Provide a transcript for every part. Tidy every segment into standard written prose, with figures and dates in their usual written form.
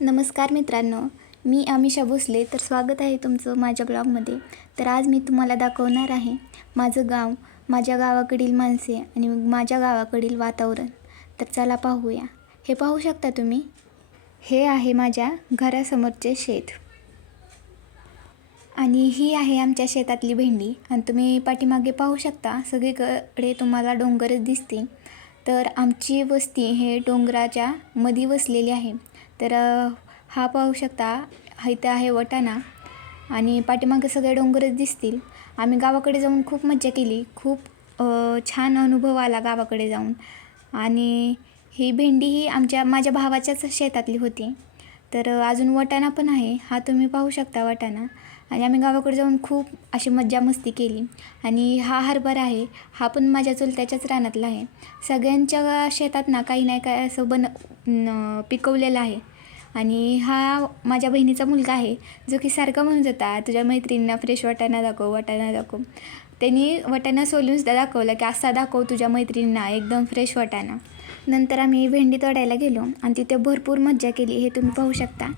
नमस्कार मित्रांनो, मी अमिषा भोसले. तर स्वागत आहे तुमचं माझ्या ब्लॉगमध्ये. तर आज मी तुम्हाला दाखवणार आहे माझं गाव, माझ्या गावाकडील माणसे आणि माझ्या गावाकडील वातावरण. तर चला पाहूया. हे पाहू शकता तुम्ही, हे आहे माझ्या घरासमोरचे शेत आणि ही आहे आमच्या शेतातली भेंडी. आणि तुम्ही पाठीमागे पाहू शकता, सगळीकडे तुम्हाला डोंगरच दिसते. तर आमची वस्ती हे डोंगराच्या मध्ये वसलेली आहे. तर हा पाहू शकता, इथं आहे वटाणा आणि पाठीमागे सगळे डोंगरच दिसतील. आम्ही गावाकडे जाऊन खूप मज्जा केली, खूप छान अनुभव आला गावाकडे जाऊन. आणि ही भेंडी ही माझ्या भावाच्याच शेतातली होती. तर अजून वटाणा पण आहे, हा तुम्ही पाहू शकता वटाणा. आणि आम्ही गावाकडे जाऊन खूप अशी मज्जा मस्ती केली. आणि हा हरभरा आहे, हा पण माझ्या चुलत्याच्याच रानातला आहे. सगळ्यांच्या शेतात ना काही नाही काय असं पिकवलेलं आहे. आणि हा माझ्या बहिणीचा मुलगा आहे, जो की सारखा म्हणून जाता, तुझ्या मैत्रिणींना फ्रेश वटाणा दाखव, वटाणा दाखव. त्यांनी वटाणा सोलूनसुद्धा दाखवला की असा दाखव तुझ्या मैत्रिणींना एकदम फ्रेश वटाणा. नंतर आम्ही भेंडी तोडायला गेलो आणि तिथे भरपूर मज्जा केली, हे तुम्ही पाहू शकता.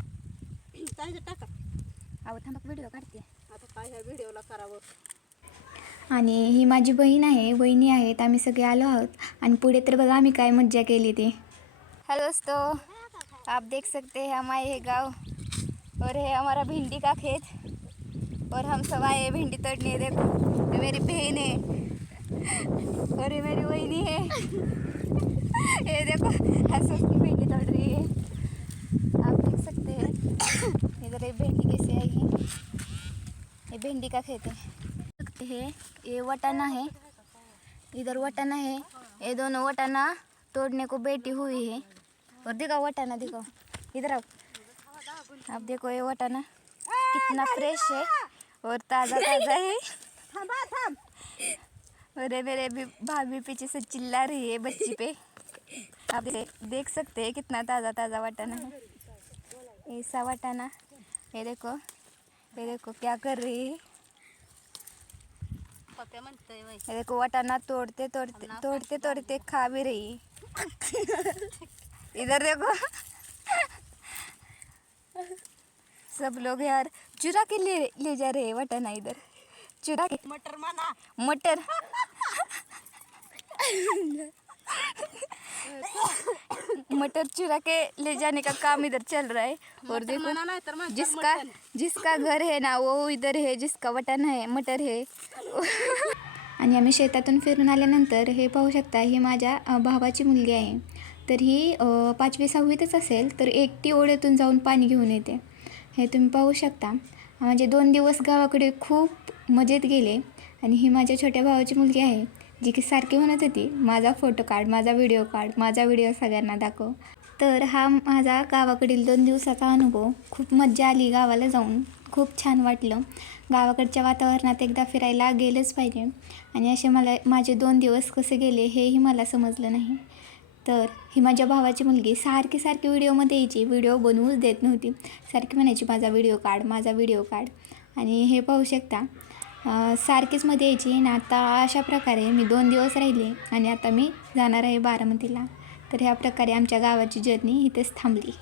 व्हिडिओ काढते आता काय ह्या व्हिडिओला करावं. आणि ही माझी बहीण आहे, वहिनी आहेत, आम्ही सगळे आलो आहोत. आणि पुढे तर बघा आम्ही काय मज्जा केली ती. हेलो दोस्तों, आप देख सकते हैं हमारे ये गांव और है हमारा भिंडी का खेत और हम सब आए भिंडी तोड़ने. देखो, ये मेरी बहन है और ये मेरी वहिनी है. ये देखो हंस हंस की भिंडी तोड़ रही है, आप देख सकते हैं. इधर ये भिंडी कैसे आई है, ये भिंडी का खेत है. ये वटाना है, इधर वटाना है. ये दोनों वटाना तोड़ने को बैठी हुई है. और दिखाओ वटाना, दिखाओ इधर आओ. आप देखो ये वटाना कितना फ्रेश है और ताज़ा ताज़ा है. और ये मेरे भाभी पीछे से चिल्ला रही है बच्ची पे. आप देख सकते हैं कितना ताज़ा ताज़ा वटाना है. ऐसा वटाना, ये देखो क्या कर रही है. ये देखो वटाना तोड़ते तोड़ते तोड़ते तोड़ते खा भी रही. इधर देखो सब लोग यार चुरा के ले जा रहे हैं वटाना. इधर चुरा के मटर माना मटर मटर चुरा के ले जाने का काम इधर चल रहा है. और देखो जिसका घर है ना वो इधर है, जिसका वटाना है मटर है. आणि आम्ही शेतातून फिरून आल्यानंतर हे पाहू शकता, ही माझ्या भावाची मुलगी आहे. तर ही 5वी 6वीतच असेल. तर एकटी ओढ्यातून जाऊन पाणी घेऊन येते, हे तुम्ही पाहू शकता. म्हणजे 2 दिवस गावाकडे खूप मजेत गेले. आणि ही माझ्या छोट्या भावाची मुलगी आहे, जी की सारखी म्हणत होती माझा फोटो काढ, माझा व्हिडिओ काढ, माझा व्हिडिओ सगळ्यांना दाखव. तर हा माझा गावाकडील 2 दिवसाचा अनुभव. खूप मज्जा आली गावाला जाऊन, खूप छान वाटलं. गावाकडच्या वातावरणात एकदा फिरायला गेलंच पाहिजे. आणि असे माझे 2 दिवस कसे गेले हेही मला समजलं नाही. तर ही माझ्या भावाची मुलगी सारखी व्हिडिओमध्ये यायची, व्हिडिओ बनवूच देत नव्हती. सारखी म्हणायची माझा व्हिडिओ काढ, माझा व्हिडिओ काढ. आणि हे पाहू शकता, सारखीच मध्ये यायची. आणि आता अशा प्रकारे मी 2 दिवस राहिले आणि आता मी जाणार आहे बारामतीला. तर ह्या प्रकारे आमच्या गावाची जर्नी इथेच थांबली.